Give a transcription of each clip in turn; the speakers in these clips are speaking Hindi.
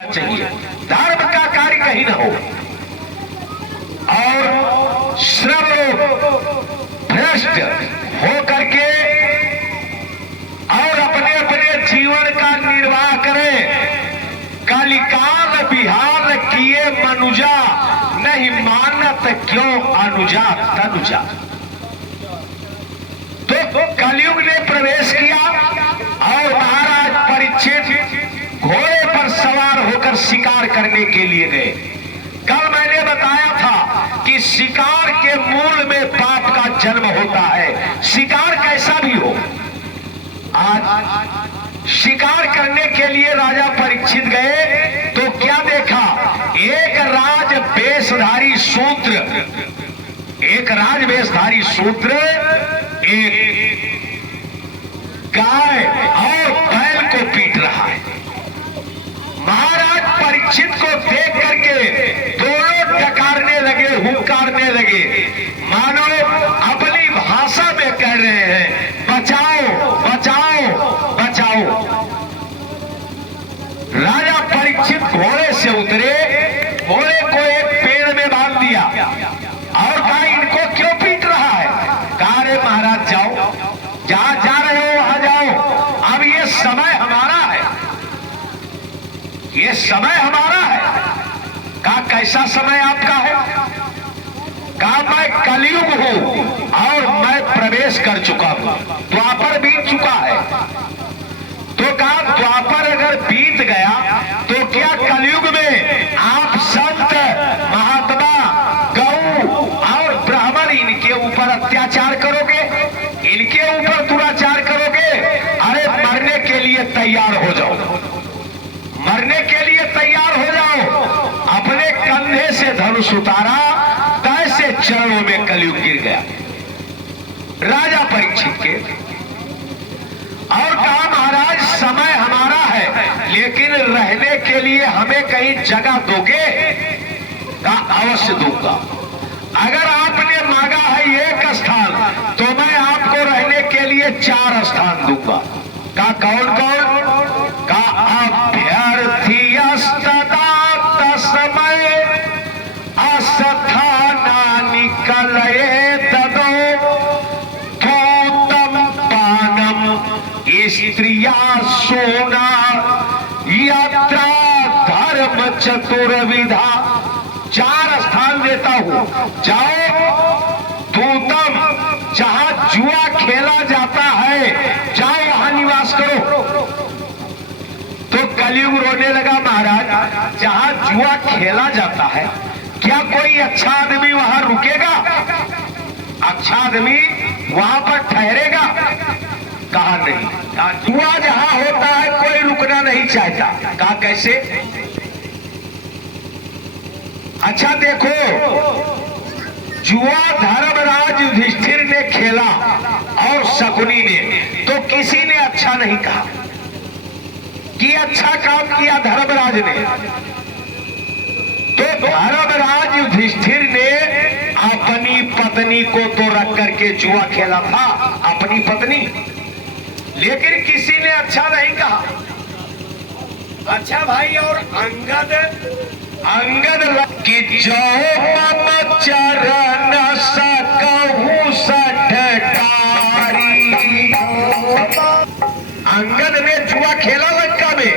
चाहिए, धर्म का कार्य कहीं न हो और श्रम भ्रष्ट हो करके और अपने अपने जीवन का निर्वाह करें। कलिकाल बिहान किए मनुजा, नहीं मानत क्यों अनुजा तनुजा। तो कलयुग ने प्रवेश किया और महाराज परीक्षित घोड़े पर सवार होकर शिकार करने के लिए गए। कल मैंने बताया था कि शिकार के मूल में पाप का जन्म होता है, शिकार कैसा भी हो। आज शिकार करने के लिए राजा परीक्षित गए तो क्या देखा, एक राज वेशधारी शूद्र एक गाय और बैल को पीट रहा है। महाराज परीक्षित को देख करके दोनों डकारने लगे, हुंकारने लगे, मानो अपनी भाषा में कह रहे हैं, बचाओ बचाओ बचाओ। राजा परीक्षित घोड़े से उतरे, घोड़े को एक पेड़ में बांध दिया और कहा इनको क्यों पीट रहा है। कहा रे महाराज जाओ, जहां जा रहे हो वहां जाओ, अब ये समय हमारा है, ये समय हमारा है। कहा कैसा समय आपका है। कहा मैं कलयुग हूं और मैं प्रवेश कर चुका हूं, द्वापर बीत चुका है। तो कहा द्वापर अगर बीत गया तो क्या कलयुग में आप संत महात्मा गौ और ब्राह्मण इनके ऊपर अत्याचार करोगे, इनके ऊपर दुराचार करोगे। अरे मरने के लिए तैयार हो जाओ, मरने के लिए तैयार हो जाओ। अपने कंधे से धनुष उतारा, कैसे चरणों में कलयुग गिर गया राजा परीक्षित के। और कहा महाराज समय हमारा है, लेकिन रहने के लिए हमें कहीं जगह दोगे। कहा अवश्य दूंगा, अगर आपने मांगा है एक स्थान तो मैं आपको रहने के लिए 4 स्थान दूंगा। कहा कौन कौन। कहा अभ्यर्थी समय अस्थाना निकले तदो धूतम पानम स्त्रिया सोना यात्रा धर्म चतुर्विधा। 4 स्थान देता हूं, जाओ धूतम, जहां जुआ खेला जाता है जाओ वहां निवास करो। तो कलयुग रोने लगा, महाराज जहां जुआ खेला जाता है क्या कोई अच्छा आदमी वहां रुकेगा, अच्छा आदमी वहां पर ठहरेगा। कहा नहीं, कहा जुआ जहां होता है कोई रुकना नहीं चाहता। कहा कैसे। अच्छा देखो, जुआ धर्मराज युधिष्ठिर ने खेला और शकुनी ने, तो किसी ने अच्छा नहीं कहा कि अच्छा काम किया धर्मराज ने। तो धर्मराज युधिष्ठिर ने अपनी पत्नी को तो रख करके जुआ खेला था, अपनी पत्नी, लेकिन किसी ने अच्छा नहीं कहा। अच्छा भाई, और अंगद कि जो मम चरण सकहु सठकारी। अंगद ने जुआ खेला लंका में,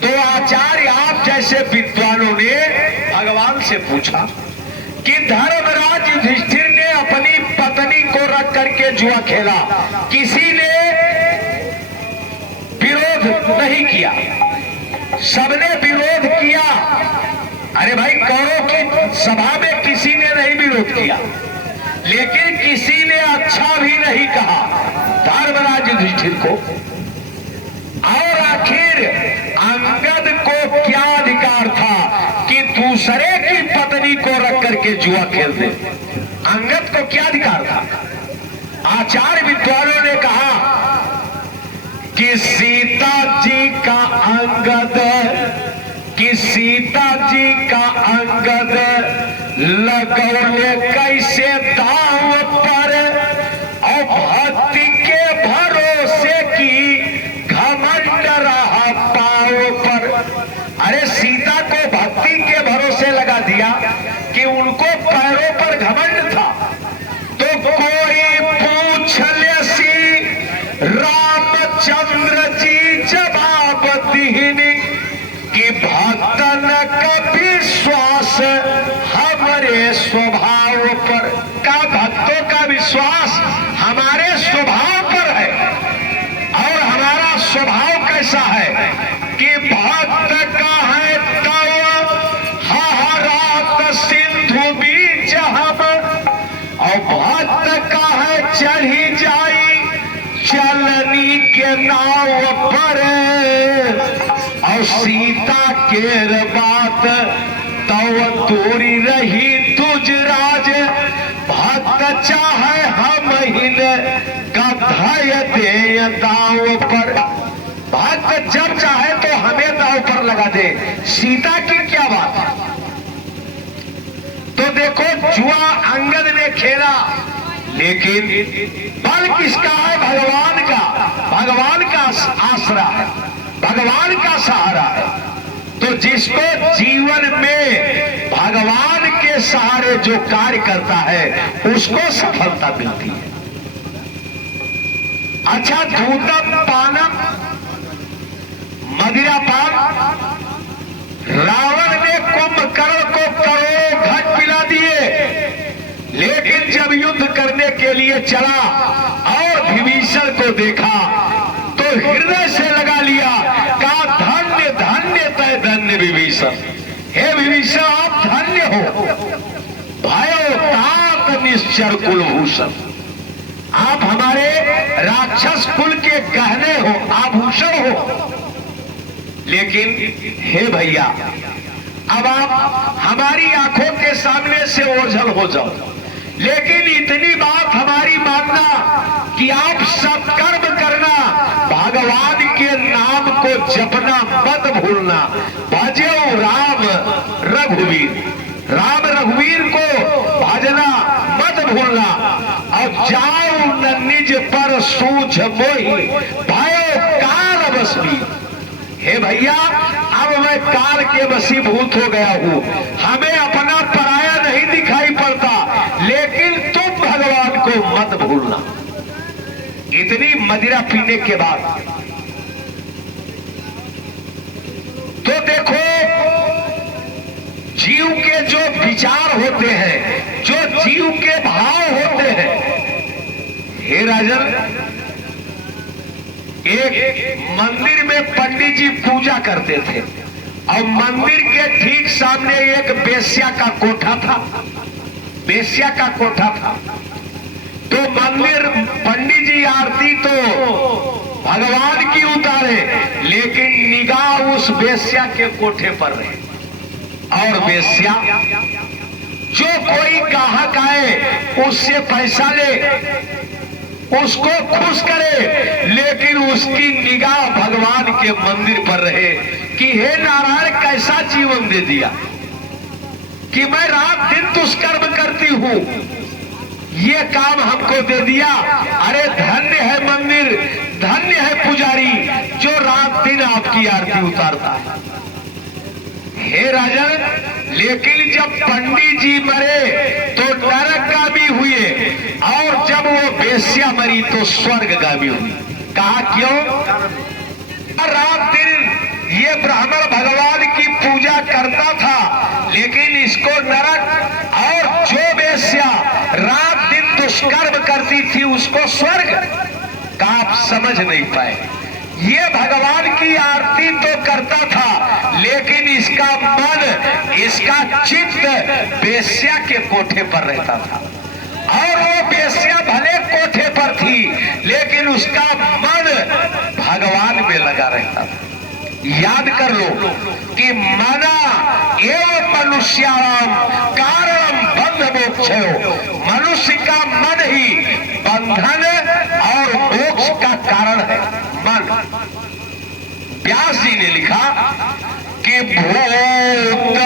तो आचार्य आप जैसे विद्वानों ने भगवान से पूछा कि धर्मराज युधिष्ठिर ने अपनी पत्नी को रख करके जुआ खेला, किसी ने विरोध नहीं किया, सबने विरोध किया। अरे भाई, कौरव की सभा में किसी ने नहीं विरोध किया, लेकिन किसी ने अच्छा भी नहीं कहा धर्मराज युधिष्ठिर को। और आखिर अंगद को क्या अधिकार था कि दूसरे की पत्नी को रख करके जुआ खेल दे। अंगद को क्या अधिकार था। आचार्य विद्वानों ने कहा कि सीता जी का अंगद, कि सीता जी का अंगद लगौले कैसे दांव पर, और भक्ति के भरोसे की घमंड रहा पांव पर। अरे सीता को भक्ति के भरोसे लगा दिया कि उनको पैरों पर घमंड था। तो कोई पूछ ले सी रामचंद्र जी जवाब दीनी कि भक्तन का विश्वास हमारे स्वभाव पर, का भक्तों का विश्वास हमारे स्वभाव पर है। और हमारा स्वभाव कैसा है कि भक्त का है तव हाहारात सिंधु बीच हम, और भक्त का है चढ़ी जाई चलनी के नाव पर, और सीता केर बात तव दूरी रही तुझ राज, भक्त चाहे हम हिन गधाय दे दाव पर। भक्त जब चाहे तो हमें दाव पर लगा दे। सीता की क्या बात है? तो देखो जुआ अंगद ने खेला, लेकिन बल किसका है? भगवान का। भगवान का आसरा है, भगवान का सहारा है। तो जिसको जीवन में भगवान के सहारे जो कार्य करता है उसको सफलता मिलती है। अच्छा, दूतम पानम, मदिरा पान, रावण ने कुंभकर्ण को करोड़ों घट पिला दिए, लेकिन जब युद्ध करने के लिए चला और विभीषण को देखा तो हृदय से लगा लिया, कहा धन्य धन्य तय धन्य विभीषण। हे विभीषण, आप धन्य हो। भयो तात निश्चर कुलभूषण, आप हमारे राक्षस कुल के गहने हो, आभूषण हो। लेकिन हे भैया, अब आप हमारी आंखों के सामने से ओझल हो जाओ, लेकिन इतनी बात हमारी मानना कि आप सत्कर्म करना, भगवान के नाम को जपना मत भूलना। भजो राम रघुवीर, राम रघुवीर को भजना मत भूलना। और जाओ न निज पर सूझ मोही, भयो काल बसवी। हे भैया, अब मैं काल के वशीभूत हो गया हूँ, हमें अपना पराया नहीं दिखाई पड़ता, लेकिन तुम भगवान को मत भूलना। इतनी मदिरा पीने के बाद तो देखो जीव के जो विचार होते हैं, जो जीव के भाव होते हैं। हे राजन, एक मंदिर में पंडित जी पूजा करते थे, और मंदिर के ठीक सामने एक बेश्या का कोठा था, बेश्या का कोठा था। तो मंदिर पंडित जी आरती तो भगवान की उतारे, लेकिन निगाह उस बेश्या के कोठे पर रहे। और बेश्या जो कोई ग्राहक आए उससे पैसा ले, उसको खुश करे, लेकिन उसकी निगाह भगवान के मंदिर पर रहे कि हे नारायण, कैसा जीवन दे दिया कि मैं रात दिन दुष्कर्म करती हूँ, ये काम हमको दे दिया। अरे धन्य है मंदिर, धन्य है पुजारी जो रात दिन आपकी आरती उतारता है। हे राजन, लेकिन जब पंडित जी मरे तो नरकगामी हुए, और जब वो बेश्या मरी तो स्वर्गगामी हुई। कहा क्यों? रात दिन ये ब्राह्मण भगवान की पूजा करता था, लेकिन इसको नरक, और जो बेश्या रात दिन दुष्कर्म करती थी उसको स्वर्ग का। आप समझ नहीं पाए। ये भगवान की आरती तो करता था, लेकिन इसका मन, इसका चित्त बेश्या के कोठे पर रहता था। और वो बेश्या भले कोठे पर थी, लेकिन उसका मन भगवान में लगा रहता था। याद कर लो कि मना एवं मनुष्याणाम कारणम बंध मोक्षयो, मनुष्य का मन ही बंधन और मोक्ष का कारण है। मन, व्यास जी ने लिखा कि भूत